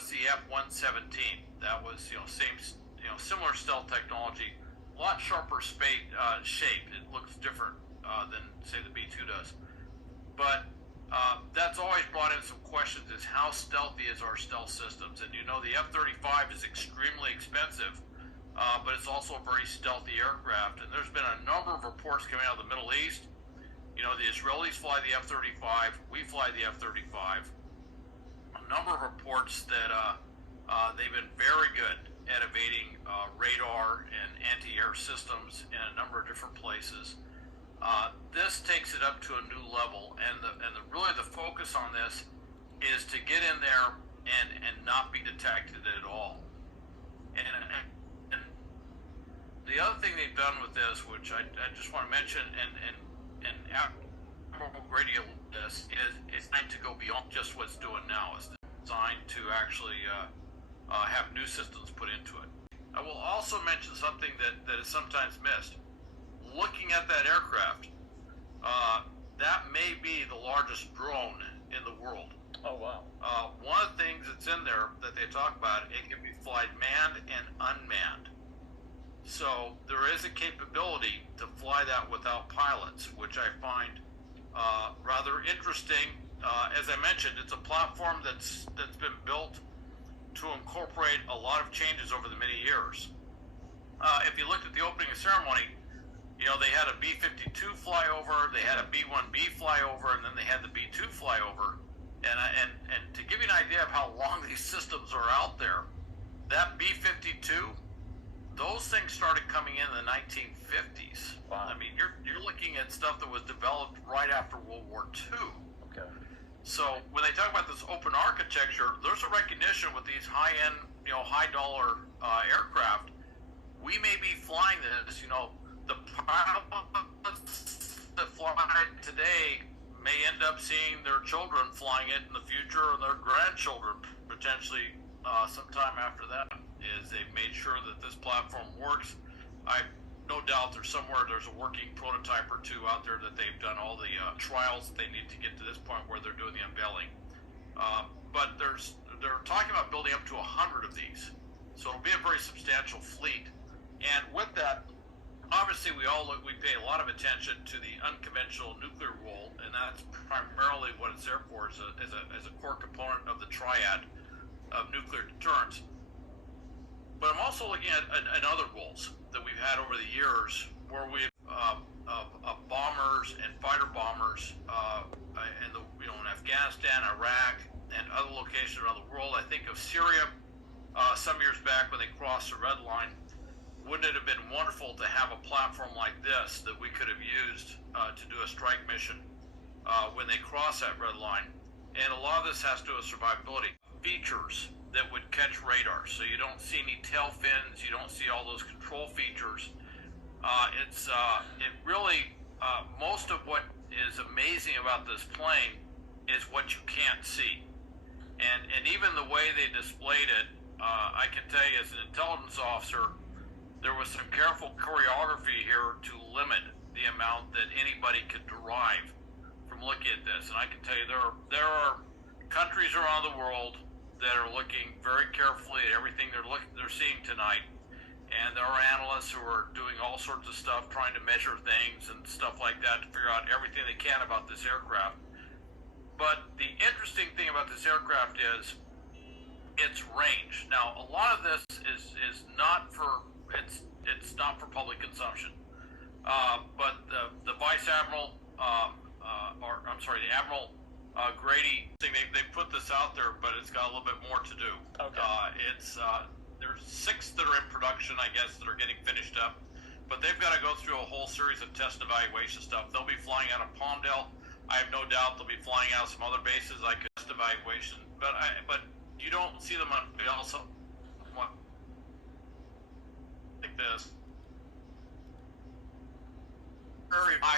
was the F-117. That was, similar stealth technology, a lot sharper shape. It looks different than, say, the B-2 does. But that's always brought in some questions: is how stealthy is our stealth systems? And the F-35 is extremely expensive, but it's also a very stealthy aircraft. And there's been a number of reports coming out of the Middle East. The Israelis fly the F-35, we fly the F-35. A number of reports that they've been very good at evading radar and anti-air systems in a number of different places. This takes it up to a new level, and really the focus on this is to get in there and not be detected at all. And the other thing they've done with this, which I just want to mention, and Admiral Grady, this is designed to go beyond just what's doing now. It's designed to actually have new systems put into it. I will also mention something that is sometimes missed. Looking at that aircraft, that may be the largest drone in the world. Oh, wow. One of the things that's in there that they talk about, it can be flied manned and unmanned. So there is a capability to fly that without pilots, which I find rather interesting. As I mentioned, it's a platform that's been built to incorporate a lot of changes over the many years. If you looked at the opening ceremony, they had a B-52 flyover, they had a B-1B flyover, and then they had the B-2 flyover. And to give you an idea of how long these systems are out there, that B-52, those things started coming in the 1950s. Wow. I mean, you're looking at stuff that was developed right after World War II. Okay. So when they talk about this open architecture, there's a recognition with these high-end, high-dollar aircraft. We may be flying this. The pilots that fly today may end up seeing their children flying it in the future, and their grandchildren potentially sometime after that. Is they've made sure that this platform works. I no doubt there's a working prototype or two out there that they've done all the trials that they need to get to this point where they're doing the unveiling. But they're talking about building up to 100 of these, so it'll be a very substantial fleet. And with that, obviously we pay a lot of attention to the unconventional nuclear role, and that's primarily what it's there for, as a core component of the triad of nuclear deterrence. But I'm also looking at other roles that we've had over the years, where we have bombers and fighter bombers in Afghanistan, Iraq, and other locations around the world. I think of Syria some years back when they crossed the red line. Wouldn't it have been wonderful to have a platform like this that we could have used to do a strike mission when they cross that red line? And a lot of this has to do with survivability. Features that would catch radar, so you don't see any tail fins, you don't see all those control features. It really, most of what is amazing about this plane is what you can't see. And even the way they displayed it, I can tell you as an intelligence officer, there was some careful choreography here to limit the amount that anybody could derive from looking at this. And I can tell you there are countries around the world that are looking very carefully at everything they're seeing tonight. And there are analysts who are doing all sorts of stuff, trying to measure things and stuff like that to figure out everything they can about this aircraft. But the interesting thing about this aircraft is its range. Now, a lot of this is not for it's not for public consumption. But the Vice Admiral, the Admiral Grady, they put this out there, but it's got a little bit more to do. Okay. There's 6 that are in production, I guess, that are getting finished up, but they've got to go through a whole series of test and evaluation stuff. They'll be flying out of Palmdale. I have no doubt they'll be flying out of some other bases like test evaluation, but you don't see them on also like this. Very high